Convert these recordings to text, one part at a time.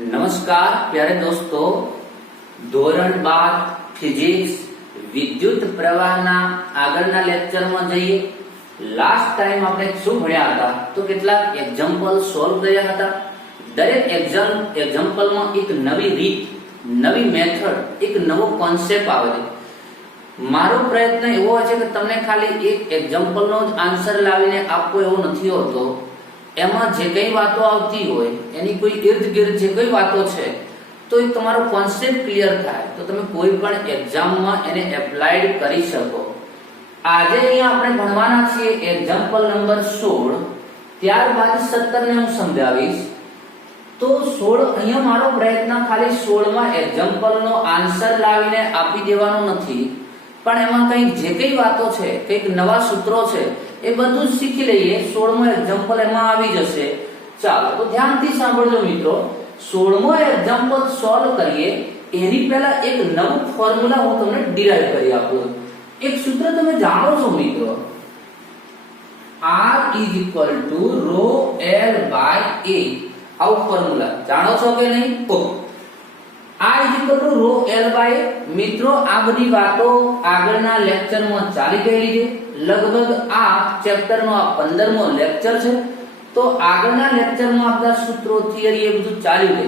નમસ્કાર પ્યારે દોસ્તો, ધોરણ 12 ફિઝિક્સ વિદ્યુત પ્રવાહના આગળના લેક્ચરમાં જઈએ. લાસ્ટ ટાઈમ આપણે શું ભણ્યા હતા તો કેટલાક એક્ઝામ્પલ સોલ્વ કર્યા હતા. દરેક એક્ઝામ્પલમાં એક નવી રીત, નવી મેથડ, એક નવો કોન્સેપ્ટ આવે છે. મારો પ્રયત્ન એવો છે કે તમને ખાલી એક એક્ઝામ્પલનો જ આન્સર લાવીને આપવો એવો નથી હોતો. એમાં જે કઈ વાતો આવતી હોય એની કોઈ ઇર્દ ગિર્દ જે કઈ વાતો છે તો એ તમારો કોન્સેપ્ટ ક્લિયર થાય તો તમે કોઈ પણ એક્ઝામમાં એને એપ્લાઈડ કરી શકો. આજે અહીંયા આપણે ભણવાના છીએ એક્ઝામ્પલ નંબર 16, ત્યારબાદ 17 ને હું સમજાવીશ. તો 16 અહીંયા મારો પ્રયત્ન ખાલી 16 માં એક્ઝામ્પલનો આન્સર લાવીને આપી દેવાનો નથી, પણ એમાં કંઈક જે કઈ વાતો છે, કંઈક નવા સૂત્રો છે એ બધું જ શીખી લઈએ. 16મો એક્ઝામ્પલ એમાં આવી જશે. ચાલો તો ધ્યાનથી સાંભળજો મિત્રો. 16મો એક્ઝામ્પલ સોલ્વ કરીએ એની પહેલા એક નવું ફોર્મ્યુલા હું તમને ડિરાઈવ કરી આપું. એક સૂત્ર તમે જાણો છો મિત્રો, R = ρ L/A. આવું ફોર્મ્યુલા જાણો છો કે નહીં? R = ρ L/A. મિત્રો આ બધી વાતો આગળના લેક્ચરમાં ચાલી ગયેલી છે. લગભગ આ ચેપ્ટરનો આ 15મો લેક્ચર છે. તો આગળના લેક્ચરમાં આપણા સૂત્રો, થિયરી એ બધું ચાલ્યું છે.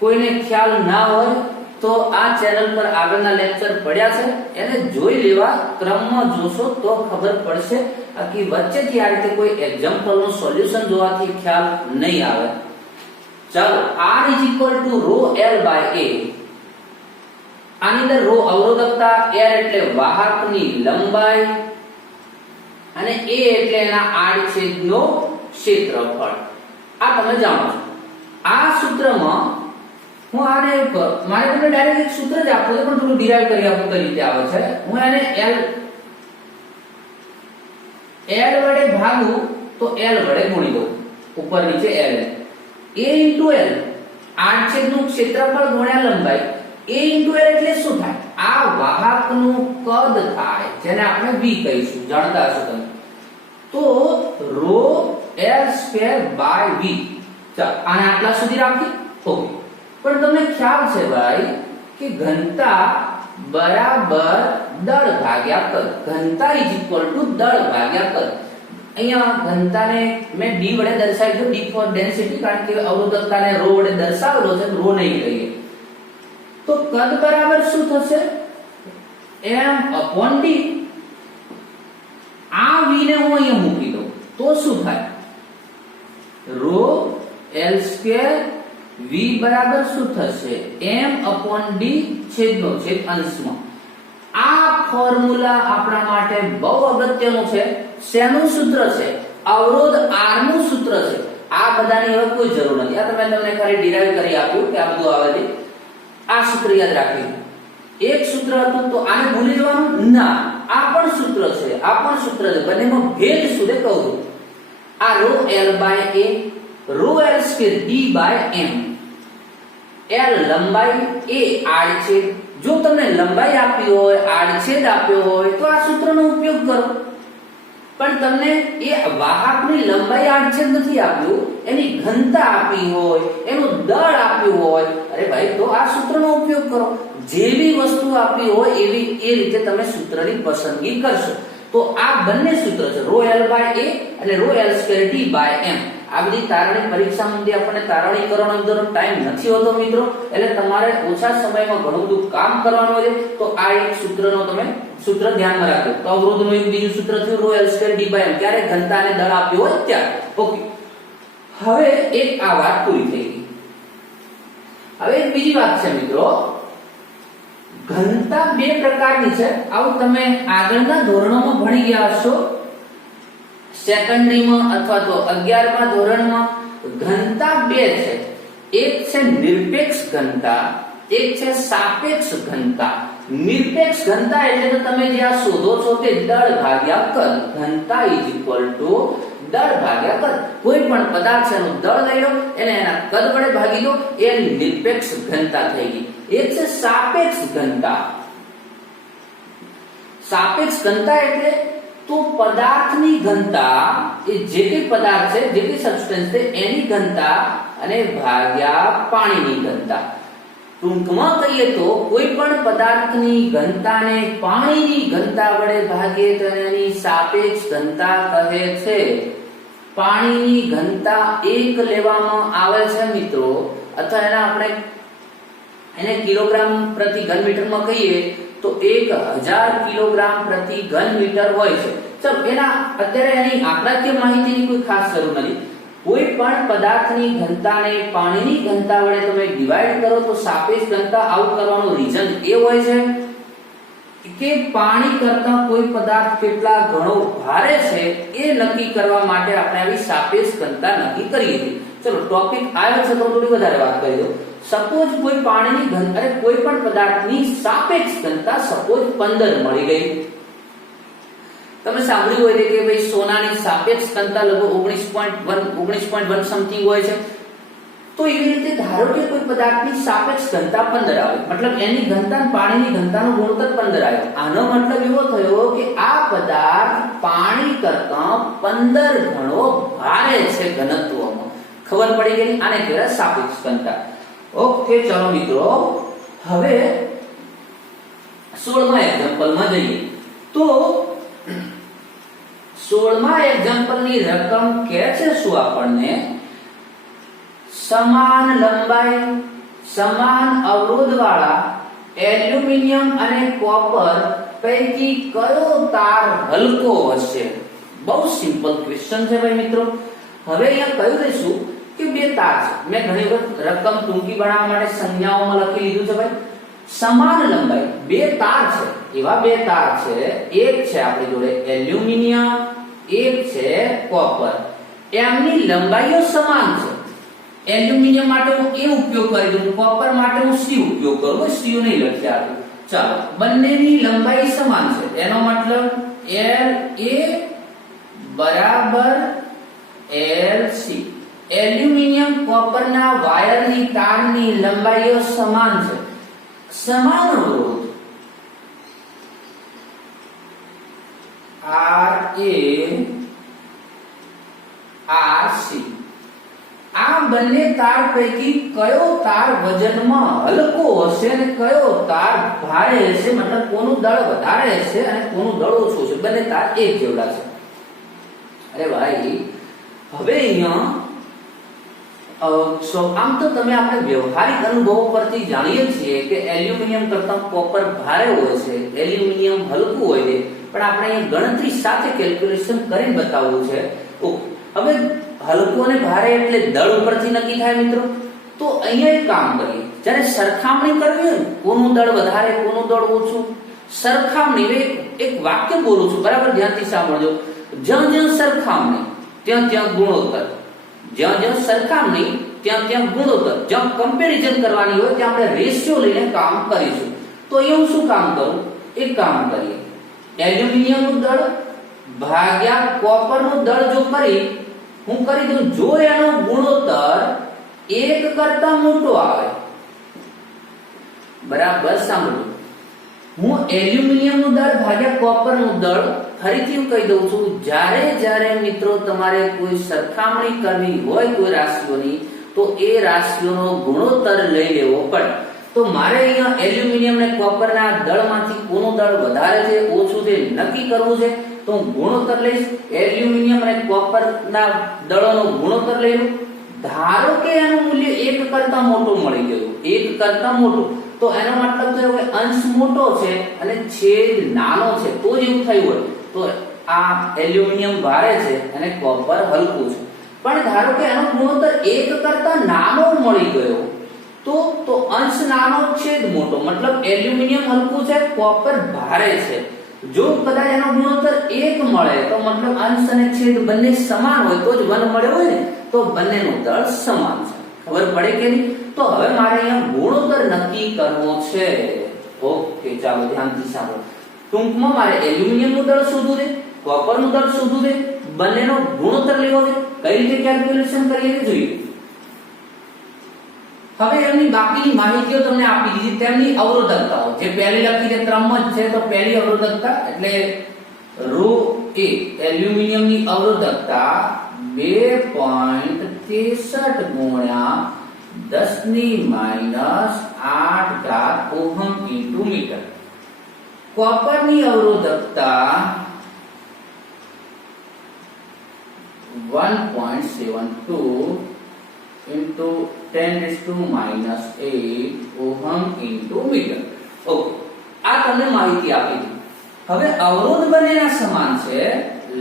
કોઈને ખ્યાલ ના હોય તો આ ચેનલ પર આગળના લેક્ચર પડ્યા છે, એને જોઈ લેવા. ક્રમમાં જોશો તો ખબર પડશે. આખી વચ્ચેથી આ રીતે કોઈ એક્ઝામ્પલનું સોલ્યુશન જોવાથી ખ્યાલ નહીં આવે. ચાલો, R = ρ L/A. આની અંદર ρ અવરોધકતા, L એટલે વાહકની લંબાઈ અને A એટલે એના આડછેદનો ક્ષેત્રફળ. આ તમે જાણો છો. આ સૂત્રમાં હું આને મારે તમને ડાયરેક્ટ એક સૂત્ર જ આપવું છે, પણ થોડું ડિરાઈવ કરી આપું કઈ રીતે આવે છે. હું આને L વડે ભાગું તો L વડે ગુણી દઉં, ઉપર નીચે L. A * L આડછેદનું ક્ષેત્રફળ ગુણ્યા લંબાઈ. A * L એટલે શું થાય? આ વાહકનું કદ થાય, જેને આપણે V કહીશું. જાણતા હશો તમે. તો ρ L²/V. ચાલો આને આટલા સુધી રાખી. ઓકે, પણ તમને ખ્યાલ છે ભાઈ કે ઘનતા બરાબર દળ ભાગ્યા કદ. ઘનતા = દળ ભાગ્યા કદ. અહીંયા ઘનતાને મેં d વડે દર્શાવી દઉં, d ફોર ડેન્સિટી, કારણ કે અવરોધકતાને ρ વડે દર્શાવેલો છે, ρ નહીં લઈએ. તો કદ બરાબર શું થશે? m/d. આ v ને હું અહીંયા મૂકી દઉં તો શું થાય? ρ L²V બરાબર શું થશે? m/d છેદનો છેદ અંશમાં. આ ફોર્મ્યુલા આપણા માટે બહુ અગત્યનું છે. શેનું સૂત્ર છે? અવરોધ R નું સૂત્ર છે. આ બધાની હવે કોઈ જરૂર નથી. આ તમને ખાલી ડિરાઈવ કરી આપ્યું કે આ બધું આવે છે. આ સૂત્ર યાદ રાખી. એક સૂત્ર હતું તો આને ભૂલી જવાનું ના. આ પણ સૂત્ર છે, આ પણ સૂત્ર છે. બંનેમાં ભેદ શું છે કહું છું. આ ρ L/A, ρ L²D/m. L લંબાઈ, A આડછેદ. જો તમને લંબાઈ આપી હોય, આડછેદ આપ્યો હોય તો આ સૂત્રનો ઉપયોગ કરો. પણ તમને એ વાહકની લંબાઈ આડછેદ નથી આપ્યું, એની ઘનતા આપી હોય, એનું દળ આપ્યું હોય, અરે ભાઈ તો આ સૂત્રનો ઉપયોગ કરો. જેવી વસ્તુ આપી હોય એવી એ રીતે તમે સૂત્રની પસંદગી કરશો. તો આ બંને સૂત્ર છે, ρ L/A અને ρ L²D/m. આ બધી તારણી પરીક્ષામાં આપણને તારણી કરવાનો બધો ટાઈમ નથી હોતો મિત્રો, એટલે તમારે ઓછા સમયમાં ઘણું બધું કામ કરવાનું હોય. તો આ એક સૂત્રનો તમે સૂત્ર ધ્યાનમાં રાખજો. તો અવરોધનું એક બીજું સૂત્ર થયું ρ L²D/m, ક્યારે ઘનતા અને દળ આપ્યું હોય ત્યારે. ઓકે, હવે એક આ વાત પૂરી થઈ ગઈ. હવે એક બીજી વાત છે મિત્રો. ઘનતા બે પ્રકારની છે. આવું તમે આગળના ધોરણોમાં ભણી ગયા હશો, સેકન્ડરીમાં અથવા તો 11મા ધોરણમાં. ઘનતા બે છે. એક છે નિરપેક્ષ ઘનતા, એક છે સાપેક્ષ ઘનતા. નિરપેક્ષ ઘનતા એટલે તો તમે જે આ શોધો છો તે દળ ભાગ્યા કદ. ઘનતા = દળ ભાગ્યા કદ. કોઈ પણ પદાર્થ છે એનું દળ લઈ લો, એને એના કદ વડે ભાગી લો, એ નિરપેક્ષ ઘનતા થઈ ગઈ. એક છે સાપેક્ષ ઘનતા. સાપેક્ષ ઘનતા એટલે તો પદાર્થની ઘનતા, એ જે કઈ પદાર્થ છે, જે કઈ સબસ્ટન્સ છે, એની ઘનતા અને ભાગ્યા પાણીની ઘનતા. ટૂંકમાં કહીએ તો કોઈ પણ પદાર્થની ઘનતાને પાણીની ઘનતા વડે ભાગીએ તો એની સાપેક્ષ ઘનતા કહે છે. પાણીની ઘનતા 1 લેવામાં આવે છે મિત્રો, અથવા આપણે એને કિલોગ્રામ પ્રતિ ઘન મીટરમાં કહીએ તો 1000 કિલોગ્રામ પ્રતિ ઘન મીટર હોય છે. ચલો એના અત્યારે એની આંકડાકીય માહિતીની કોઈ ખાસ જરૂર નથી. કોઈ પણ પદાર્થની ઘનતાને પાણીની ઘનતા વડે તમે ડિવાઈડ કરો તો સાપેક્ષ ઘનતા આવું કરવાનું રીઝન એ હોય છે કે પાણી કરતા કોઈ પદાર્થ કેટલા ગણો ભારે છે એ નક્કી કરવા માટે આપણે આવી સાપેક્ષ ઘનતા નક્કી કરીએ છીએ. ચલો ટોપિક આવ્યો છે તો થોડી વધારે વાત કરી દો. સપોઝ કોઈ પાણીની ઘનતા કોઈ પણ પદાર્થની સાપેક્ષ ઘનતા સપોઝ 15 મળી ગઈ. તમે સાંભળ્યું હોય કે ભાઈ સોનાની સાપેક્ષ ઘનતા લગભગ 19.1 સમથિંગ હોય છે. તો એવી રીતે ધારો કે કોઈ પદાર્થની સાપેક્ષ ઘનતા 15 આવે, મતલબ એની ઘનતા અને પાણીની ઘનતાનો ગુણોત્તર 15 આવ્યો. આનો મતલબ એવો થયો કે આ પદાર્થ પાણી કરતા 15 ગણો ભારે છે ઘનત્વમાં. ખબર પડી ગઈ? આને કહેવાય સાપેક્ષ ઘનતા. ઓકે ચલો મિત્રો, હવે 16મા એક્ઝામ્પલમાં જઈએ. તો 16મા એક્ઝામ્પલની રકમ કહે છે શું આપણને? સમાન લંબાઈ, સમાન અવરોધ વાળા એલ્યુમિનિયમ અને કોપર પૈકી કયો તાર હલકો હશે? બહુ સિમ્પલ ક્વેશ્ચન છે ભાઈ મિત્રો. હવે અહીંયા કહ્યું દેશું કે બે તાર છે. મેં ઘણી વખત રકમ ટૂંકી બનાવવા માટે સંજ્ઞાઓમાં લખી લીધું છે ભાઈ. સમાન લંબાઈ બે તાર છે, એવા બે તાર છે. એક છે આપણી જોડે એલ્યુમિનિયમ, એક છે કોપર. એમની લંબાઈઓ સમાન છે. એલ્યુમિનિયમ માટે હું એ ઉપયોગ કરી દઉં, કોપર માટે હું સી ઉપયોગ કરું. સી નહીં લખ્યા હતું. ચાલો, બંનેની લંબાઈ સમાન છે. એનો મતલબ La બરાબર Lc. એલ્યુમિનિયમ કોપરના વાયરની તારની લંબાઈઓ સમાન છે. સમાન અવરોધ Rc. આ બંને તાર પૈકી કયો તાર વજનમાં હલકો હશે અને કયો તાર ભારે હશે? મતલબ કોનું દળ વધારે હશે અને કોનું દળ ઓછું છે? બંને તાર એક જેવડા છે. અરે ભાઈ, હવે અહીંયા આમ તો તમે આપણે વ્યવહારિક અનુભવો પરથી જાણીએ છીએ કે એલ્યુમિનિયમ કરતા કોપર ભારે હોય છે, એલ્યુમિનિયમ હલકું હોય છે, પણ આપણે અહીંયા ગણતરી સાથે કેલ્ક્યુલેશન કરીને બતાવવું છે. હવે હલકું અને ભારે એટલે દળ ઉપરથી નક્કી થાય મિત્રો. તો અહીંયા એક કામ કરીએ, જ્યારે સરખામણી કરવી હોય કોનું દળ વધારે કોનું દળ ઓછું, સરખામણી એક વાક્ય બોલું છું, બરાબર ધ્યાનથી સાંભળજો. જ્યાં જ્યાં સરખામણી ત્યાં ત્યાં ગુણોત્તર, જ્યાં જ્યાં સરખામણી ત્યાં ત્યાં ગુણોત્તર. જ્યાં કમ્પેરિઝન કરવાની હોય ત્યાં આપણે રેશિયો લઈને કામ કરીશું. તો અહીંયા હું શું કામ કરું? એક કામ કરીએ, એલ્યુમિનિયમનું દળ ભાગ્યા કોપરનું દળ જો કરી હું કરી દઉં, જો એનો ગુણોત્તર 1 કરતા મોટો આવે, બરાબર સાંભળો, હું એલ્યુમિનિયમનું દળ ભાગ્યા કોપરનું દળ ફરીથી હું કહી દઉં છું. જ્યારે મિત્રો તમારે કોઈ સરખામણી કરવી હોય કોઈ રાશિઓની, તો એ રાશિઓનો ગુણોત્તર લઈ લેવો પડે. તો મારે અહીંયા એલ્યુમિનિયમ અને કોપરના દળમાંથી કોનું દળ વધારે છે ઓછું છે નક્કી કરવું છે. તો હું ગુણોત્તર લઈશ, એલ્યુમિનિયમ અને કોપરના દળોનો ગુણોત્તર લઈ લઉં. ધારો કે એનું મૂલ્ય 1 કરતા મોટું મળી ગયું, 1 કરતા મોટું, તો એનો મતલબ થયો કે અંશ મોટો છે અને છેદ નાનો છે. તો જ એવું થયું હોય તો આ એલ્યુમિનિયમ ભારે છે અને કોપર હલકું છે. પણ ધારો કે એનો ગુણોત્તર 1 કરતા નાનો મળી ગયો, તો અંશ નાનો છેદ મોટો, મતલબ એલ્યુમિનિયમ હલકું છે કોપર ભારે છે. જો કદાચ એનો ગુણોત્તર 1 મળે તો મતલબ અંશ અને છેદ બંને સમાન હોય તો જ 1 મળ્યો હોય ને, તો બંનેનો દળ સમાન છે. ખબર પડે કે નહીં? તો હવે મારે અહીંયા ગુણોત્તર નક્કી કરવો છે. ઓકે ચાલો ધ્યાનથી સાંભળો. ટૂંકમાં મારે એલ્યુમિનિયમનું દળ શોધવું છે, કોપરનું દળ શોધવું છે, બંનેનો ગુણોત્તર લેવો છે. કઈ રીતે કેલ્ક્યુલેશન કરીએ જોઈએ. હવે એમની બાકીની માહિતીઓ તમને આપી દીધી. તેમની અવરોધકતાઓ જે પહેલી લખી છે ક્રમમાં જ છે. તો પહેલી અવરોધકતા એટલે ρ A, એલ્યુમિનિયમની અવરોધકતા 2.3 63 ગુણ્યા 10⁻8 ઓહમ ઇન્ટુ મીટર. કોપરની અવરોધકતા 1.72 into 10⁻8 ohm into metre. Okay, આ તમને માહિતી આપી દીધી. હવે અવરોધ બંનેના સમાન છે,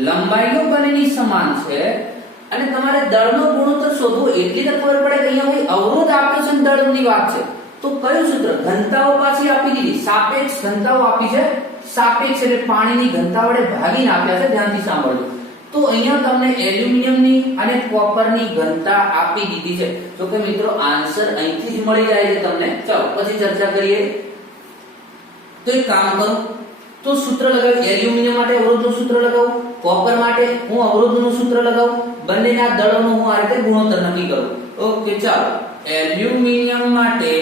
લંબાઈઓ બંનેની સમાન છે, અને તમારે દળનો ગુણોત્તર શોધવો એટલી તો ખબર પડે કે અહીંયા ભાઈ અવરોધ આપ્યો છે ને દળની વાત છે. તો કયું સૂત્ર? ઘનતાઓ પાછી આપી દીધી, સાપેક્ષ ઘનતાઓ આપી છે. સાપેક્ષ એટલે પાણીની ઘનતા વડે ભાગીને આપ્યા છે, ધ્યાનથી સાંભળજો. તો અહીંયા તમને એલ્યુમિનિયમની અને કોપરની ઘનતા આપી દીધી છે. તો કે મિત્રો આન્સર અહીંથી જ મળી જાય છે તમને. ચાલો પછી ચર્ચા કરીએ. તો એક કામ કરો, તો સૂત્ર લગાવી. એલ્યુમિનિયમ માટે અવરોધનું સૂત્ર લગાવું, કોપર માટે હું અવરોધનું સૂત્ર લગાવું, બંનેના દળોનું હું આ રીતે ગુણોત્તર નક્કી કરું. ઓકે, ચાલો. એલ્યુમિનિયમ માટે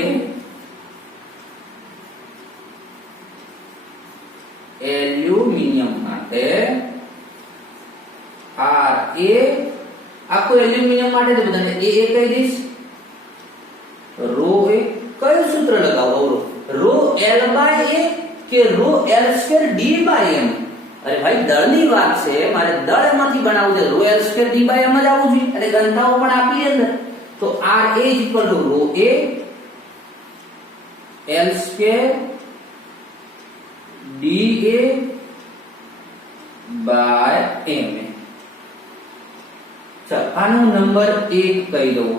Ra આખું એલ્યુમિનિયમ માટે તો બધાને A કહી દઈશ. રો A કયું સૂત્ર લગાવો? રો L/A કે રો L² D/m? અરે ભાઈ દળની વાત છે, મારે દળ એમાંથી બનાવવું છે. રો L² D/m જ આવવું જોઈએ, અને ઘનતાઓ પણ આપી અંદર. તો Ra row A L² Da/m. ચાલ આનો નંબર 1 કહી દઉં,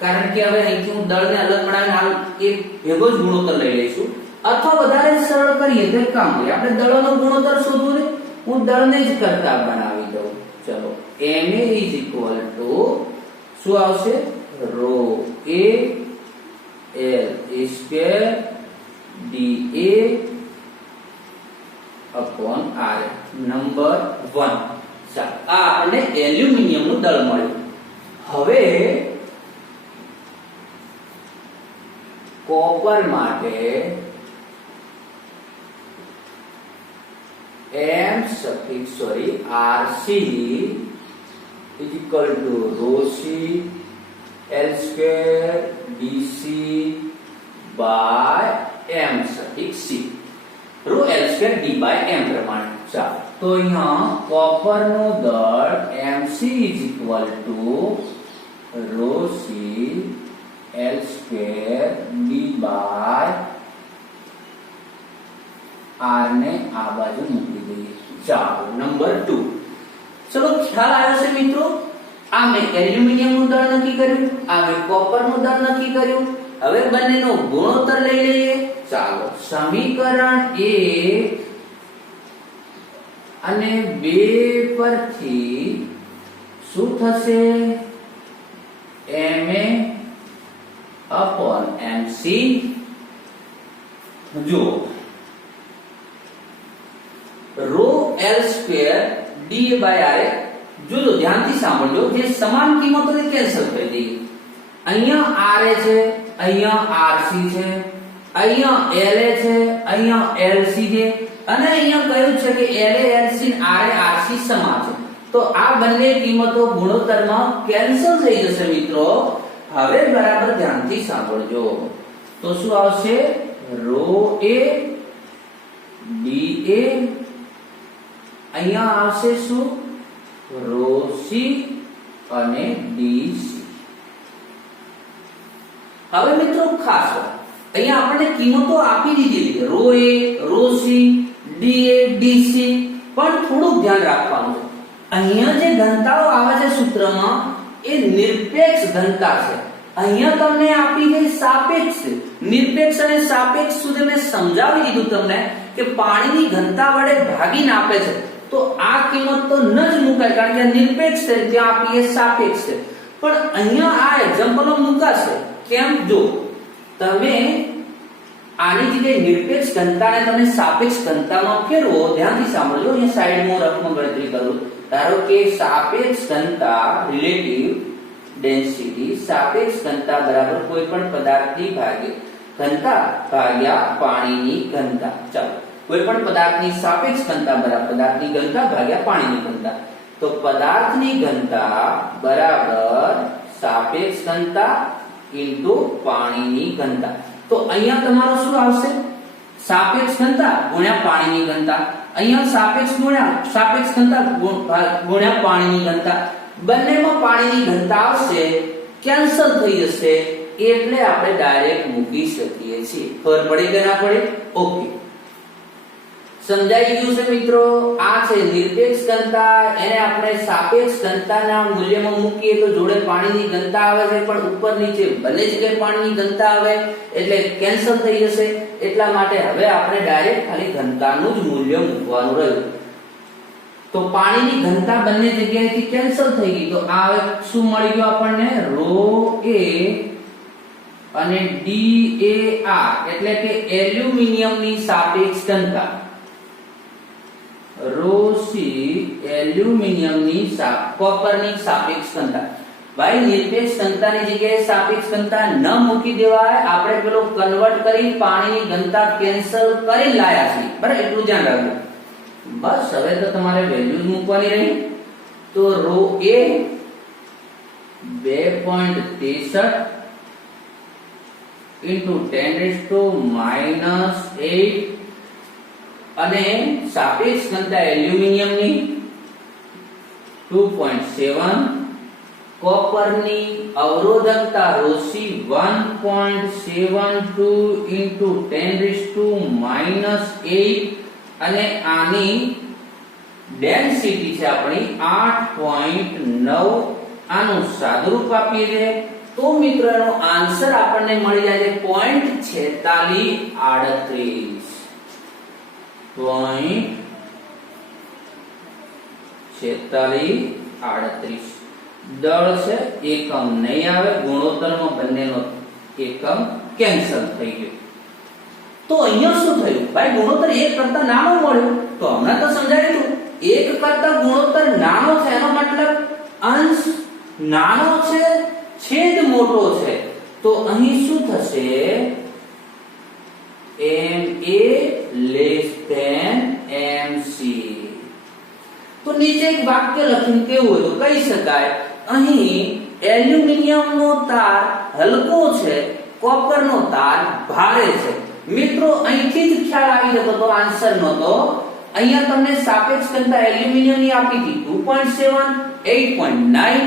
કારણ કે હવે અહીંથી હું દળને અલગ બનાવીને હાલ એક ભેગો જ ગુણોત્તર લઈ લઈશું. અથવા વધારે સરળ કરીએ તો એક કામ કરીએ, આપણે દળોનો ગુણોત્તર શોધવું છે, હું દળને જ કરતા બનાવી દઉં. ચલો, Ma શું આવશે? Rho A L² Da/r number 1. ચાલો, આ આપણને એલ્યુમિનિયમનું દળ મળ્યું. હવે કોપર માટે Rc row C L² dc/m6. Row L² D/m પ્રમાણે. ચાલો, તો અહીંયા કોપરનું દળ Mc row C L² D/r ને આ બાજુ મૂકી દઈએ. ચાલો, નંબર 2. ચલો, ખ્યાલ આવ્યો છે મિત્રો? આ મેં એલ્યુમિનિયમનું દળ નક્કી કર્યું, આ મેં કોપરનું દળ નક્કી કર્યું. હવે બંનેનો ગુણોત્તર લઈ લઈએ. ચાલો, સમીકરણ 1 અને 2 પરથી શું થશે? Ma/mc. જો રો L² Da/r, જો ધ્યાનથી સાંભળજો, જે સમાન કિંમતોને કેન્સલ કરી દઈએ. અહીંયા Ra છે, અહીંયા Rc છે, અહીંયા La છે, અહીંયા Lc છે, અને અહીંયા કહ્યું છે કે La Lc અને Ra Rc સમાન છે. તો આ બંને કિંમતો ગુણોત્તરમાં કેન્સલ થઈ જશે મિત્રો. હવે બરાબર ધ્યાનથી સાંભળજો. તો શું આવશે? રો A Da, અહીંયા આવશે શું? રો C અને dc. હવે મિત્રો ખાસ અહીંયા આપણને કિંમતો આપી દીધી, rho A, rho C, Da, dc. પણ થોડુંક ધ્યાન રાખવાનું છે, અહીંયા જે ઘનતાઓ આવે છે સૂત્રમાં એ નિરપેક્ષ ઘનતા છે. અહીંયા તમને આપી ગઈ સાપેક્ષ. નિરપેક્ષ અને સાપેક્ષ સુધી મેં સમજાવી દીધું તમને કે પાણીની ઘનતા વડે ભાગીને આપે છે. તો આ કિંમત તો ન જ મુકાય, કારણ કે નિરપેક્ષ છે, ત્યાં આપીએ સાપેક્ષ છે. પણ અહીંયા આ એક્ઝામ્પલો મુકાશે. કેમ? જો તમે આની જગ્યાએ નિરપેક્ષ ઘનતાને તમે સાપેક્ષ ઘનતામાં ફેરવો, ધ્યાનથી સાંભળજો. અહીંયા સાઈડમાં રફમાં ગણતરી કરું. ધારો કે સાપેક્ષ ઘનતા રિલેટિવ ડેન્સિટી, સાપેક્ષ ઘનતા બરાબર કોઈ પણ પદાર્થની ઘનતા ભાગ્યા પાણીની ઘનતા. ચાલો, કોઈ પણ પદાર્થની સાપેક્ષ ઘનતા બરાબર પદાર્થની ઘનતા ભાગ્યા પાણીની ઘનતા. તો પદાર્થની ઘનતા બરાબર સાપેક્ષ ઘનતા ઇન્ટુ પાણીની ઘનતા. તો અહીંયા તમારો શું આવશે? સાપેક્ષ ઘનતા ગુણ્યા પાણીની ઘનતા. અહીંયા સાપેક્ષ ઘનતા ગુણ્યા પાણીની ઘનતા. બંનેમાં પાણીની ઘનતા આવશે, કેન્સલ થઈ જશે, એટલે આપણે ડાયરેક્ટ મૂકી શકીએ છીએ. ખબર પડી કે ના પડી? ઓકે, સમજાઈ ગયું છે મિત્રો? આ છે નિરપેક્ષ ઘનતા. એને આપણે સાપેક્ષ ઘનતાના મૂલ્યમાં મૂકીએ તો જોડે પાણીની ઘનતા આવે છે, પણ ઉપર નીચે બંને જગ્યાએ પાણીની ઘનતા આવે એટલે કેન્સલ થઈ જશે. એટલા માટે હવે આપણે ડાયરેક્ટ ખાલી ઘનતાનું જ મૂલ્ય મૂકવાનું રહ્યું. તો પાણીની ઘનતા બંને જગ્યાએથી કેન્સલ થઈ ગઈ. તો આ હવે શું મળી ગયું આપણને? ρ A અને DAR એટલે કે એલ્યુમિનિયમની સાપેક્ષ ઘનતા. ρC એલ્યુમિનિયમની કોપરની સાપેક્ષ ઘનતા. ભાઈ નિરપેક્ષ ઘનતાની જગ્યાએ સાપેક્ષ ઘનતા ન મૂકી દેવાય. આપણે પેલો કન્વર્ટ કરી પાણીની ઘનતા કેન્સલ કરી લાયા છે, બરાબર? એટલું ધ્યાન રાખજો. બસ હવે તો તમારે વેલ્યુઝ મૂકવાની રહી. તો ρ A 2.63 into 10⁻⁸ અને સાપેક્ષ ઘનતા એલ્યુમિનિયમની 2.7, કોપરની અવરોધકતા ρC 1.72 into 10⁻⁸ અને આની ડેન્સિટી છે આપણી 8.9. આનું સાદુરૂપ આપીએ છીએ તો મિત્રો એનો આન્સર આપણને મળી જાય છે 0.4638. દળ છે, એકમ નહીં આવે. ગુણોત્તરમાં બંનેનો એકમ કેન્સલ થઈ ગયો. તો અહીંયા શું થયું? ભાઈ ગુણોત્તર 1 કરતા નાનો મળ્યો. તો હમણાં તો સમજાયું, 1 કરતા ગુણોત્તર નાનો છે એનો મતલબ અંશ નાનો છે, છેદ મોટો છે. તો અહીં શું થશે? MA<MC. તો નીચે એક વાક્ય લખીને કેવું હતું કહી શકાય, અહીં એલ્યુમિનિયમનો તાર હલકો છે, કોપરનો તાર ભારે છે. મિત્રો અહીંથી જ ખ્યાલ આવી જતો તો આન્સર નો. તો અહીંયા તમને સાપેક્ષ ઘનતા એલ્યુમિનિયમની આપી હતી 2.7, 8.9.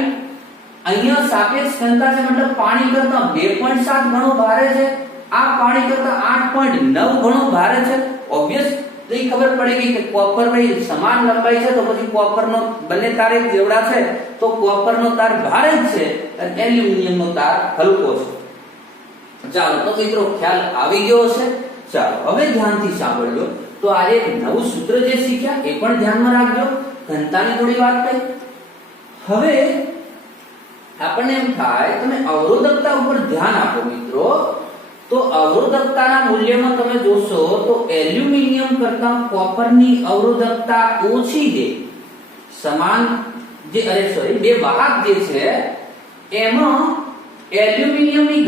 અહીંયા સાપેક્ષ ઘનતા છે મતલબ પાણી કરતા 2.7 ગણો ભારે છે. આ પાણી કરતા 8.9 ગણો ભારે છે. ઓબ્વિયસલી ખબર પડી ગઈ કે કોપરની સમાન લંબાઈ છે તો પછી કોપરનો બંને તાર એક જેવડા છે તો કોપરનો તાર ભારે જ છે અને એલ્યુમિનિયમનો તાર હલકો છે. ચાલો તો મિત્રો ખ્યાલ આવી ગયો છે. ચાલો હવે ધ્યાનથી સાંભળજો. તો આજે એક નવું સૂત્ર જે શીખ્યા એ પણ ધ્યાનમાં રાખજો. ઘનતાની થોડી વાત કરી. હવે આપણને એમ થાય તમે અવરોધકતા ઉપર ધ્યાન આપો મિત્રો. તો અવરોધકતાના મૂલ્યમાં તમે જોશો તો એલ્યુમિનિયમ કરતા કોપરની અવરોધકતા ઓછી છે. સમાન જે બે વાહક જે છે એમાં એલ્યુમિનિયમની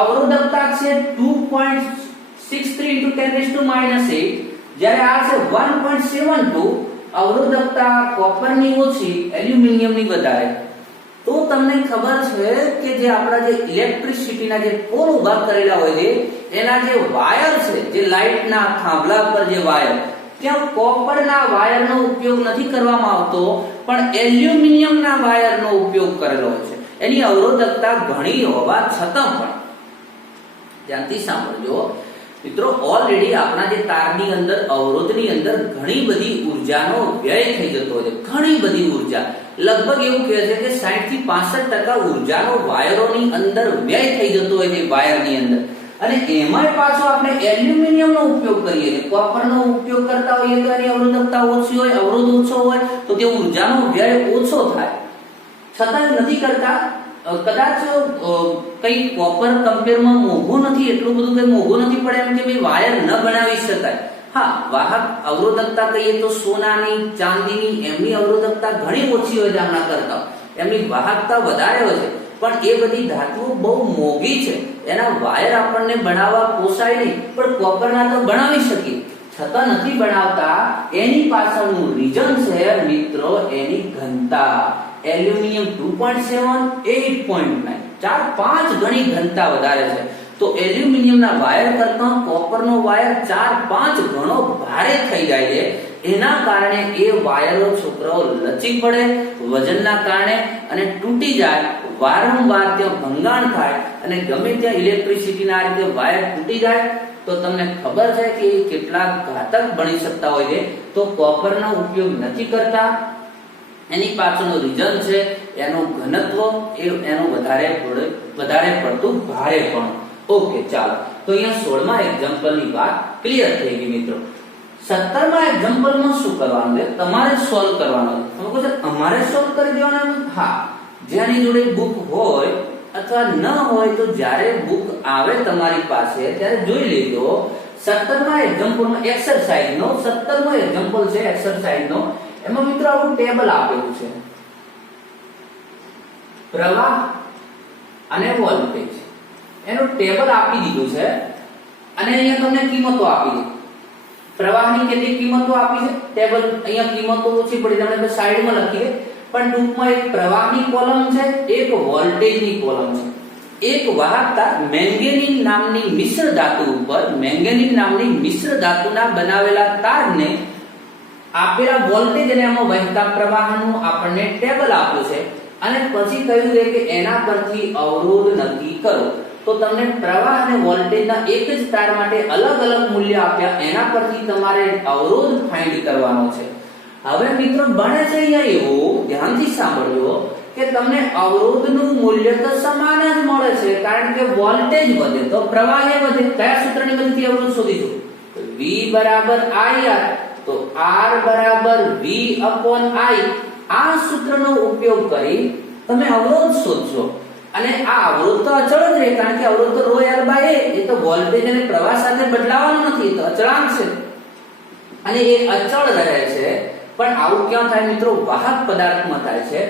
અવરોધકતા છે 2.63 × 10⁻⁸, જ્યારે આ છે 1.72. અવરોધકતા કોપરની ઓછી, એલ્યુમિનિયમની વધારે. તો તમને ખબર છે કે જે આપણા જે ઇલેક્ટ્રિસિટીના જે પોલ ઉભા કરેલા હોય છે એના જે વાયર છે, જે લાઇટના થાંભલા પર જે વાયર, ત્યાં કોપરના વાયરનો ઉપયોગ નથી કરવામાં આવતો પણ એલ્યુમિનિયમના વાયરનો ઉપયોગ કરેલો હોય છે. એની અવરોધકતા ઘણી હોવા છતાં પણ ધ્યાનથી સાંભળજો મિત્રો, ઓલરેડી આપણા જે તારની અંદર અવરોધની અંદર ઘણી બધી ઉર્જાનો વ્યય થઈ જતો હોય છે. ઘણી બધી ઉર્જા, લગભગ એવું કહે છે કે 60 થી 65% ઉર્જાનો વાયરોની અંદર વ્યય થઈ જતો હોય છે વાયરની અંદર. અને એમાંય પાછો આપણે એલ્યુમિનિયમનો ઉપયોગ કરીએ છીએ, કોપરનો ઉપયોગ કરતા હોઈએ તો એની અવરોધકતા ઓછી હોય, અવરોધ ઓછો હોય તો તે ઉર્જાનો વ્યય ઓછો થાય. છતાં નથી કરતા. કદાચ કઈ કોપર કમ્પેરમાં મોંઘું નથી, એટલું બધું કઈ મોંઘું નથી પડે એમ કે ભાઈ વાયર ન બનાવી શકાય. હા, વાહક અવરોધકતા કહીએ તો સોનાની, ચાંદીની, એમની અવરોધકતા ઘણી ઓછી હોય છે આમના કરતા, એમની વાહકતા વધારે હોય છે. પણ એ બધી ધાતુઓ બહુ મોંઘી છે, એના વાયર આપણને બનાવવા પોસાય નહીં, પણ કોપરના તો બનાવી શકીએ. છતાં નથી બનાવતા એની પાછળનું રીઝન છે મિત્રો એની ઘનતા. એલ્યુમિનિયમ 2.7, 8.9, 4-5 ગણી ઘનતા વધારે છે. તો એલ્યુમિનિયમના વાયર કરતા કોપરનો વાયર 4-5 ગણો ભારે થઈ જાય છે. એના કારણે એ વાયરો છોકરાઓ લચી પડે વજનના કારણે અને તૂટી જાય. વારંવાર ત્યાં ભંગાણ થાય અને ગમે ત્યાં ઇલેક્ટ્રિસિટીના રીતે વાયર તૂટી જાય તો તમને ખબર છે કે એ કેટલા ઘાતક બની શકતા હોય છે. તો કોપરનો ઉપયોગ નથી કરતા. એની પાછળનું રીઝન છે એનું ઘનત્વ, એનું વધારે પડતું ભારેપણું. ઓકે, ચાલો તો અહીંયા 16મા એક્ઝામ્પલની વાત ક્લિયર થઈ ગઈ મિત્રો. 17મા એક્ઝામ્પલમાં શું કરવાનું છે? તમારે સોલ્વ કરવાનું છે. તમે કહો છો અમારે સોલ્વ કરી દેવાનું? હા, જેની જોડે બુક હોય અથવા ન હોય તો જ્યારે બુક આવે તમારી પાસે ત્યારે જોઈ લેજો. 17મા એક્ઝામ્પલમાં એક્સરસાઇઝનો 17મો એક્ઝામ્પલ છે એક્સરસાઇઝનો. એમાં મિત્રો આવું ટેબલ આપેલું છે, પ્રવાહ અને વોલ્ટેજ એનું ટેબલ આપી દીધું છે અને અહીંયા તમને કિંમતો આપી છે. પ્રવાહની કેટલી કિંમતો આપી છે ટેબલ અહીંયા કિંમતો ઓછી પડી તમને સાઈડમાં લખીએ, પણ ટૂંકમાં એક પ્રવાહની કોલમ છે, એક વોલ્ટેજની કોલમ છે. એક વાહકતા મેંગેનીઝ નામની મિશ્ર ધાતુ ઉપર મેંગેનીઝ નામની મિશ્ર ધાતુના બનાવેલા તારને આપેલા વોલ્ટેજ અને એમાં વહેતા પ્રવાહનું આપણને ટેબલ આપ્યું છે અને પછી કહ્યું છે કે એના પરથી અવરોધ નક્કી કરો. તો તમને પ્રવાહ અને વોલ્ટેજના એક જ તાર માટે અલગ અલગ મૂલ્ય આપ્યા, એના પરથી તમારે અવરોધ ફાઇન્ડ કરવાનો છે. હવે મિત્રો બને છે અહીંયા એવું, ધ્યાનથી સાંભળજો કે તમને અવરોધનું મૂલ્ય તો સમાન જ મળે છે કારણ કે વોલ્ટેજ વધે તો પ્રવાહ એ વધે. કયા સૂત્રની મદદથી અવરોધ શોધીશું? V બરાબર IR, તો R બરાબર V/I. આ સૂત્રનો ઉપયોગ કરી તમે અવરોધ શોધશો અને આ અવરોધ તો અચળ જ રહે કારણ કે અવરોધ તો ρL/A એ તો વોલ્ટેજ અને પ્રવાહ સાથે બદલાવાનો નથી, તો અચળાંક છે અને એ અચળ રહે છે. પણ આવું ક્યાં થાય મિત્રો? વાહક પદાર્થમાં થાય છે.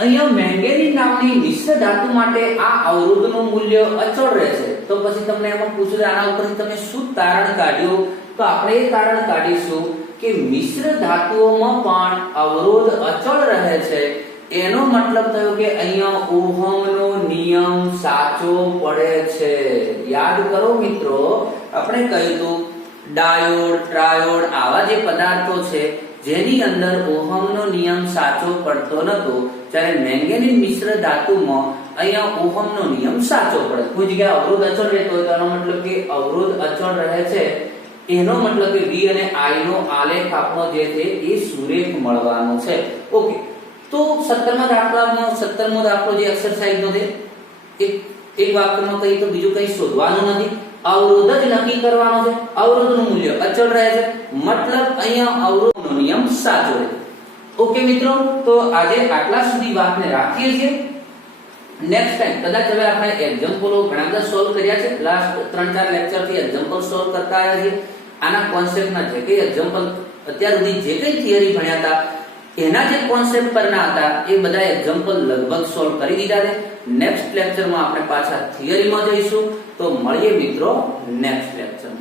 અહીંયા મેંગેનીઝ નામની મિશ્ર ધાતુ માટે આ અવરોધનું મૂલ્ય અચળ રહે છે. તો પછી તમને એમાં પૂછું આના ઉપરથી તમે શું તારણ કાઢ્યું? તો આપણે એ તારણ કાઢીશું કે મિશ્ર ધાતુઓમાં પણ અવરોધ અચળ રહે છે. એનો મતલબ થયો કે અહીંયા ઓહમનો નિયમ સાચો પડે છે. યાદ કરો મિત્રો, આપણે કહ્યું હતું ડાયોડ, ટ્રાયોડ આવા જે પદાર્થો છે જેની અંદર ઓહમનો નિયમ સાચો પડતો નતો, જ્યારે મેંગેનીઝ મિશ્ર ધાતુમાં અહીંયા ઓહમનો નિયમ સાચો પડે. કોઈ જગ્યાએ અવરોધ અચળ રહેતો હોય તો એનો મતલબ કે અવરોધ અચળ રહે છે. એનો મતલબ કે V અને I નો આલેખ આપણો જે છે એ સુરેખ મળવાનો છે. ઓકે, તો 17મા દાખલામાં 17મો દાખલો જે એક્સરસાઇઝ નો છે એક વાક્યમાં કહી તો બીજું કંઈ શોધવાનું નથી, અવરોધ જ નક્કી કરવાનો છે. અવરોધનું મૂલ્ય અચળ રહે છે, મતલબ અહીંયા અવરોધનો નિયમ સાચો રહે. ઓકે મિત્રો, તો આજે આટલા સુધી વાતને રાખીએ છીએ. નેક્સ્ટ ટાઈમ કદાચ હવે આપણે એક્ઝામ્પલો ઘણા બધા સોલ્વ કર્યા છે. લાસ્ટ 3-4 લેક્ચર થી એક્ઝામ્પલ સોલ્વ કરતા આવ્યા છીએ. આના કોન્સેપ્ટના જે કઈ એક્ઝામ્પલ અત્યાર સુધી જે કઈ થિયરી ભણ્યા હતા એના જે કોન્સેપ્ટ પરના હતા એ બધા એક્ઝામ્પલ લગભગ સોલ્વ કરી દીધા છે. નેક્સ્ટ લેક્ચરમાં આપણે પાછા થિયરીમાં જઈશું. તો મળીએ મિત્રો નેક્સ્ટ લેક્ચરમાં.